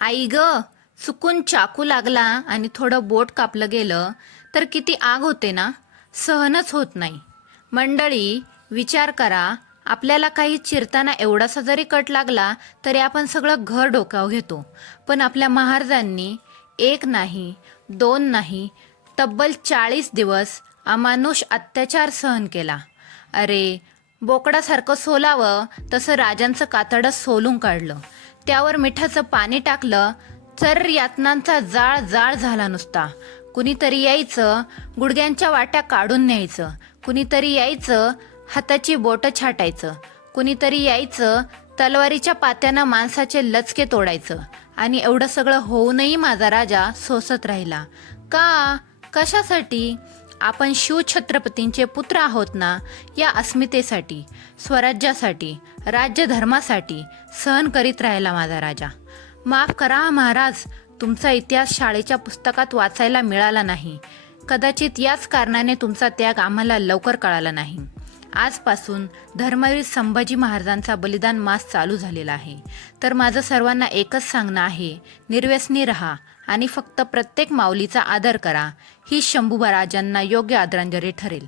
आई ग, चुकून चाकू लागला आणि थोडं बोट कापलं गेलं तर किती आग होते ना. सहनच होत नाही. मंडळी, विचार करा, आपल्याला काही चिरताना एवढासा जरी कट लागला तरी आपण सगळं घर डोक्यावर घेतो. पण आपल्या महाराजांनी एक नाही, दोन नाही, तब्बल 40 दिवस अमानुष अत्याचार सहन केला. अरे, बोकडासारखं सोलावं तसं राजांचं कातडं सोलून काढलं. त्यावर मिठाचं पाणी टाकलं तर यातनांचा जाळ जाळ झाला नुसता. कुणीतरी यायचं, गुडघ्यांच्या वाट्या काढून न्यायचं. कुणीतरी यायचं, हाताची बोटं छाटायचं. कुणीतरी यायचं, तलवारीच्या पात्यानं माणसाचे लचके तोडायचं. आणि एवढं सगळं होऊनही माझा राजा सोसत राहिला. का? कशासाठी? आपण शिवछत्रपतींचे पुत्र आहोत ना, या अस्मितेसाठी, स्वराज्यासाठी, राज्यधर्मासाठी सहन करीत राहिला माझा राजा. माफ करा महाराज, तुमचा इतिहास शाळेच्या पुस्तकात वाचायला मिळाला नाही. कदाचित याच कारणाने तुमचा त्याग आम्हाला लवकर कळाला नाही. आजपासून धर्मवीर संभाजी महाराजांचा बलिदान मास चालू झालेला आहे. तर माझं सर्वांना एकच सांगणं आहे, निर्व्यसनी रहा आणि फक्त प्रत्येक माऊलीचा आदर करा. ही शंभूराजांना योग्य आदरांजली ठरेल.